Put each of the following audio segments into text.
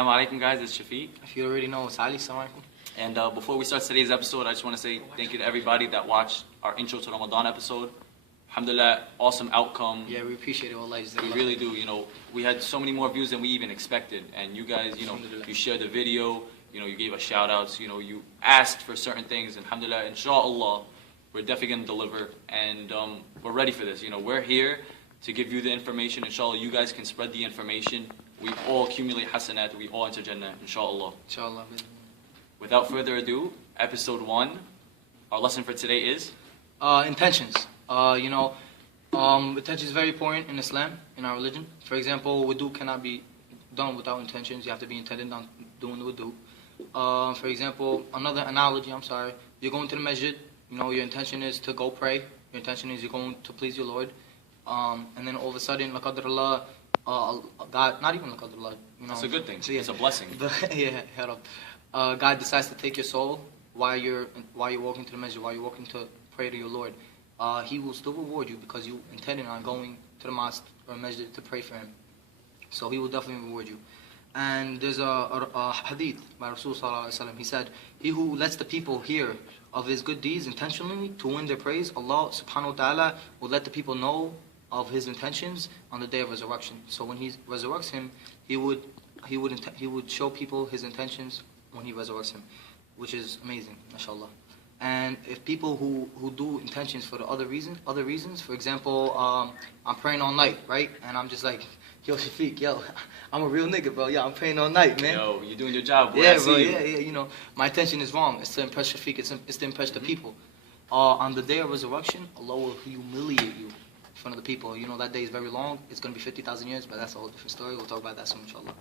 Assalamu alaikum guys, it's Shafiq. If you already know, it's Ali. Salam Alaikum. And before we start today's episode, I just want to say thank you to everybody that watched our intro to Ramadan episode. Alhamdulillah, awesome outcome. Yeah, we appreciate it. Wallahi, We really do. We had so many more views than we even expected. And you guys, you shared the video, you gave us shout outs, you asked for certain things. And alhamdulillah, inshallah, we're definitely going to deliver. And we're ready for this. We're here to give you the information. Inshallah, you guys can spread the information. We all accumulate hasanat. We all enter Jannah, inshallah. Inshallah. Without further ado, episode 1. Our lesson for today is? Intentions. Intention is very important in Islam, in our religion. For example, wudu cannot be done without intentions. You have to be intended on doing the wudu. For example, another analogy, you're going to the masjid, your intention is to go pray. Your intention is you're going to please your Lord. And then all of a sudden, la qadr God, not even la qadr Allah, It's a good thing. So, yeah. It's a blessing. God decides to take your soul while you're walking to the masjid, while you're walking to pray to your Lord. He will still reward you because you intended on going to the mosque or masjid to pray for him. So he will definitely reward you. And there's a hadith by Rasul sallallahu alaihi wasallam. He said, "He who lets the people hear of his good deeds intentionally to win their praise, Allah subhanahu wa ta'ala will let the people know of his intentions on the day of resurrection." So when he resurrects him, he would show people his intentions when he resurrects him, which is amazing, mashallah. And if people who do intentions for the other reasons, for example, I'm praying all night, right? And I'm just like, yo, Shafiq, I'm a real nigga, bro. Yeah, I'm praying all night, man. Yo, you're doing your job, bro. Yeah, bro. Yeah. My intention is wrong. It's to impress Shafiq. It's to impress the people. On the day of resurrection, Allah will humiliate you in front of the people. That day is very long. It's going to be 50,000 years, but that's a whole different story. We'll talk about that soon, inshallah.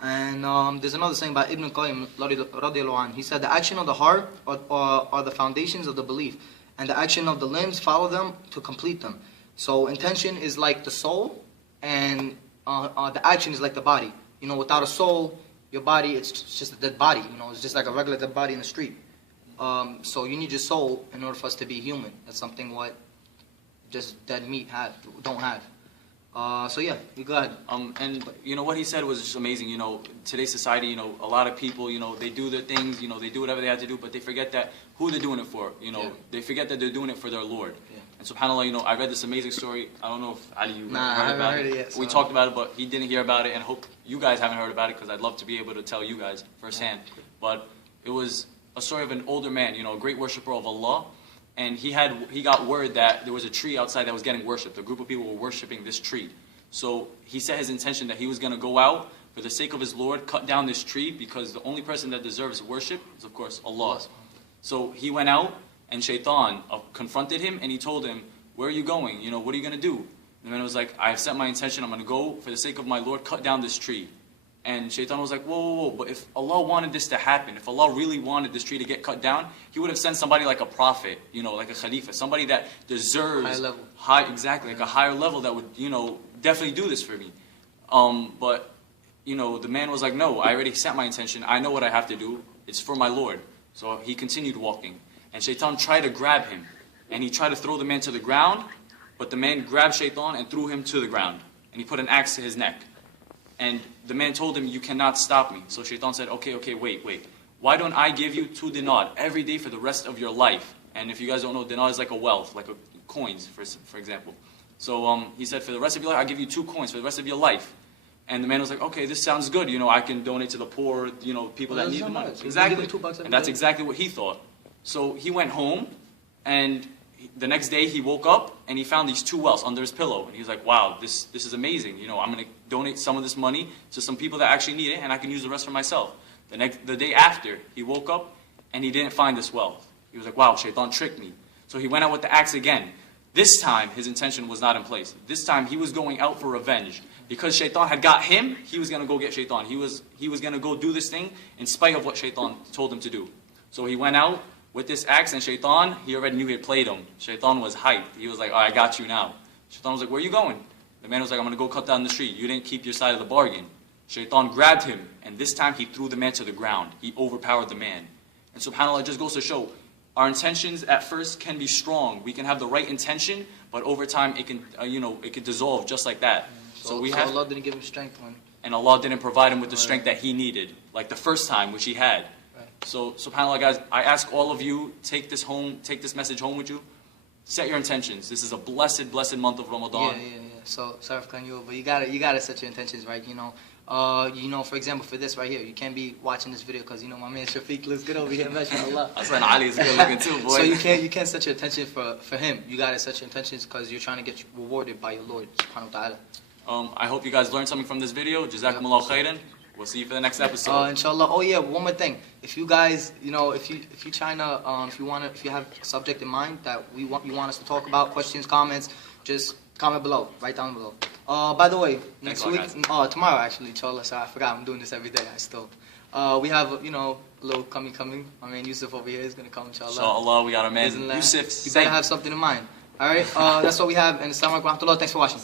And there's another saying by Ibn Qayyim radiallahu anh. He said, the action of the heart are the foundations of the belief, and the action of the limbs follow them to complete them. So intention is like the soul, and the action is like the body. Without a soul, your body, it's just a dead body. It's just like a regular dead body in the street. So you need your soul in order for us to be human. That's something what just dead meat don't have. So yeah, you go ahead. And what he said was just amazing. Today's society, a lot of people, they do their things, they do whatever they have to do, but they forget that who they're doing it for. They forget that they're doing it for their Lord. Yeah. And subhanAllah, I read this amazing story. I don't know if Ali, you heard about it. Yet, so. We talked about it, but he didn't hear about it, and hope you guys haven't heard about it because I'd love to be able to tell you guys firsthand. Yeah. But it was a story of an older man, a great worshiper of Allah. And he got word that there was a tree outside that was getting worshipped. A group of people were worshipping this tree. So he set his intention that he was going to go out for the sake of his Lord, cut down this tree, because the only person that deserves worship is, of course, Allah. So he went out, and Shaitan confronted him, and he told him, "Where are you going? What are you going to do?" And the man was like, "I have set my intention. I'm going to go for the sake of my Lord, cut down this tree." And Shaitan was like, whoa, but if Allah wanted this to happen, if Allah really wanted this tree to get cut down, He would have sent somebody like a prophet, like a Khalifa, somebody that deserves high level. Like a higher level that would, definitely do this for me. But the man was like, "No, I already set my intention. I know what I have to do. It's for my Lord." So he continued walking. And Shaitan tried to grab him. And he tried to throw the man to the ground, but the man grabbed Shaitan and threw him to the ground. And he put an axe to his neck. And the man told him, "You cannot stop me." So Shaitan said, okay, wait. Why don't I give you 2 dinar every day for the rest of your life? And if you guys don't know, dinar is like a wealth, like coins, for example. So he said, for the rest of your life, I'll give you 2 coins for the rest of your life. And the man was like, okay, this sounds good. I can donate to the poor, people that need the money. Exactly. And that's exactly what he thought. So he went home, and the next day he woke up and he found these 2 wells under his pillow. And he was like, wow, this is amazing. I'm going to donate some of this money to some people that actually need it, and I can use the rest for myself. The day after, he woke up and he didn't find this wealth. He was like, wow, Shaitan tricked me. So he went out with the axe again. This time, his intention was not in place. This time, he was going out for revenge. Because Shaitan had got him, he was going to go get Shaitan. He was going to go do this thing in spite of what Shaitan told him to do. So he went out with this axe, and Shaitan, he already knew he had played him. Shaitan was hyped. He was like, "Oh, I got you now." Shaitan was like, "Where are you going?" The man was like, "I'm going to go cut down the tree. You didn't keep your side of the bargain." Shaitan grabbed him, and this time he threw the man to the ground. He overpowered the man. And subhanAllah, it just goes to show, our intentions at first can be strong. We can have the right intention, but over time it can, it can dissolve just like that. So Allah didn't give him strength when and Allah didn't provide him with the strength that he needed, like the first time, which he had. So, subhanAllah, guys, I ask all of you, take this message home with you. Set your intentions. This is a blessed, blessed month of Ramadan. Yeah. So, sorry for cutting you over, but you gotta set your intentions right. For example, for this right here, you can't be watching this video because my man Shafiq looks good over here, mashallah. Hassan Ali is good looking too, boy. So you can't set your intention for him. You gotta set your intentions because you're trying to get rewarded by your Lord subhanahu wa ta'ala. I hope you guys learned something from this video. Jazakum Allah Khayran. We'll see you for the next episode. Inshallah. Oh yeah, one more thing. If you guys, if you have a subject in mind that you want us to talk about, questions, comments, just comment below, right down below. By the way, next week, tomorrow actually, inshallah. Sorry, I forgot. I'm doing this every day. We have a little coming. My man Yusuf over here is gonna come, inshallah. Inshallah, we got our man Yusuf. You better have something in mind. All right. That's what we have. And assalamu alaikum wa rahmatullah. Thanks for watching.